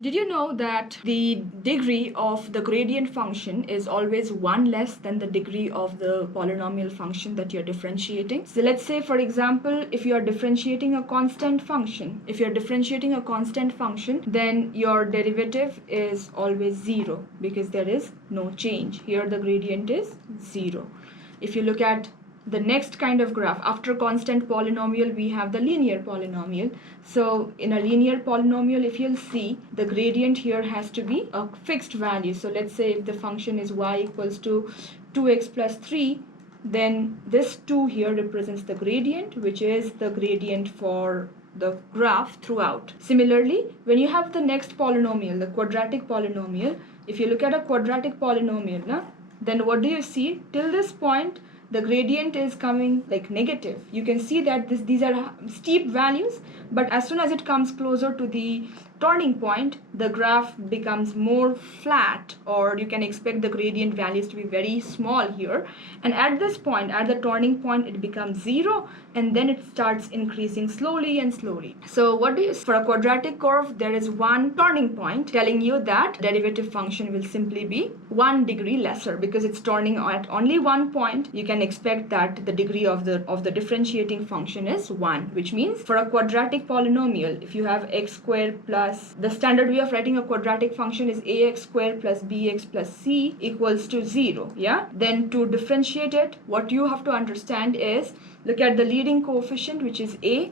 Did you know that the degree of the gradient function is always 1 less than the degree of the polynomial function that you're differentiating? So let's say, for example, if you are differentiating a constant function, then your derivative is always 0 because there is no change. Here the gradient is 0. If you look at the next kind of graph, after constant polynomial we have the linear polynomial. So in a linear polynomial, if you'll see, the gradient here has to be a fixed value. So let's say if the function is y equals to 2x plus 3, then this 2 here represents the gradient, which is the gradient for the graph throughout. Similarly, when you have the next polynomial, the quadratic polynomial, if you look at a quadratic polynomial, then what do you see? Till this point, the gradient is coming like negative. You can see that these are steep values, but as soon as it comes closer to the turning point, the graph becomes more flat, or you can expect the gradient values to be very small here. And at this point, at the turning point, it becomes 0, and then it starts increasing slowly and slowly. So what do you see? For a quadratic curve, there is one turning point telling you that derivative function will simply be 1 degree lesser because it's turning at only one point. You can expect that the degree of the differentiating function is 1, which means for a quadratic polynomial, if you have x squared plus, the standard way of writing a quadratic function is ax squared plus bx plus c equals to 0. Yeah, then to differentiate it, what you have to understand is, look at the leading coefficient, which is a,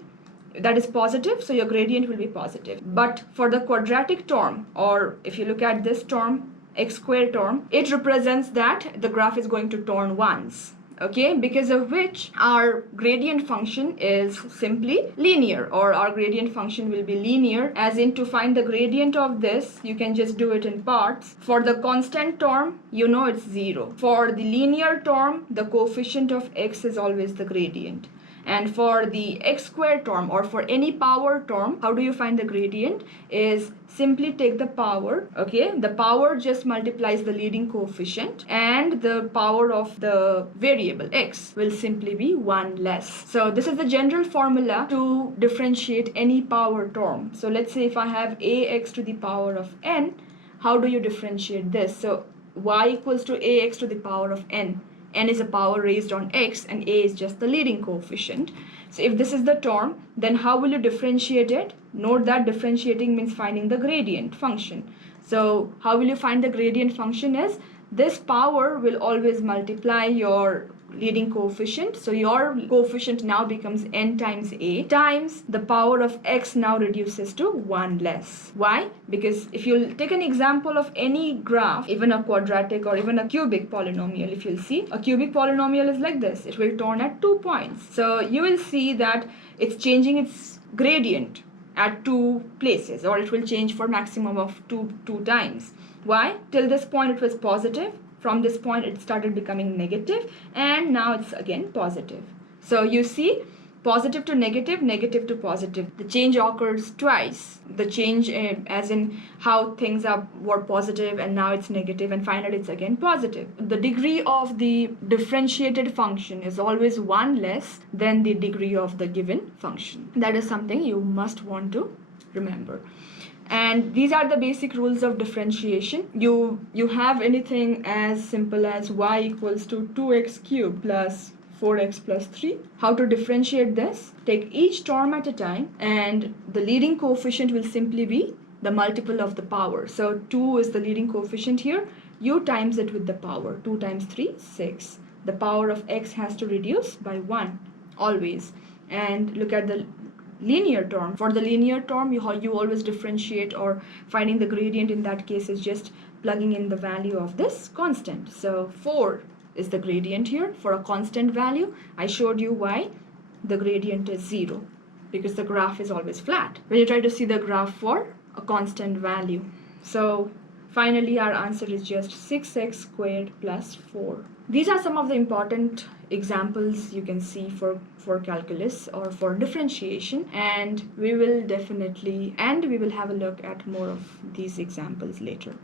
that is positive, so your gradient will be positive. But for the quadratic term, or if you look at this term, x squared term, it represents that the graph is going to turn once. Okay, because of which our gradient function is simply linear, or our gradient function will be linear, as in to find the gradient of this, you can just do it in parts. For the constant term, you know it's 0. For the linear term, the coefficient of x is always the gradient. And for the x squared term, or for any power term, how do you find the gradient? Is simply take the power, okay? The power just multiplies the leading coefficient, and the power of the variable x will simply be 1 less. So this is the general formula to differentiate any power term. So let's say if I have ax to the power of n, how do you differentiate this? So y equals to ax to the power of n. N is a power raised on x, and a is just the leading coefficient. So if this is the term, then how will you differentiate it? Note that differentiating means finding the gradient function. So how will you find the gradient function is, this power will always multiply your leading coefficient. So your coefficient now becomes n times a times the power of x now reduces to 1 less. Why? Because if you'll take an example of any graph, even a quadratic or even a cubic polynomial, if you'll see, a cubic polynomial is like this. It will turn at 2 points. So you will see that it's changing its gradient at 2 places, or it will change for maximum of two times. Why? Till this point it was positive. From this point it started becoming negative, and now it's again positive. So you see, positive to negative, negative to positive. The change occurs twice. The change as in how things were positive and now it's negative, and finally it's again positive. The degree of the differentiated function is always 1 less than the degree of the given function. That is something you must want to remember. And these are the basic rules of differentiation. You have anything as simple as y equals to 2x cubed plus 4x plus 3. How to differentiate this? Take each term at a time, and the leading coefficient will simply be the multiple of the power. So 2 is the leading coefficient here. You times it with the power. 2 times 3, 6. The power of x has to reduce by 1 always. And look at the linear term. For the linear term, you always differentiate, or finding the gradient in that case is just plugging in the value of this constant. So 4 is the gradient here for a constant value. I showed you why the gradient is 0, because the graph is always flat when you try to see the graph for a constant value. So finally our answer is just 6x squared plus 4. These are some of the important examples you can see for calculus or for differentiation, and we will have a look at more of these examples later.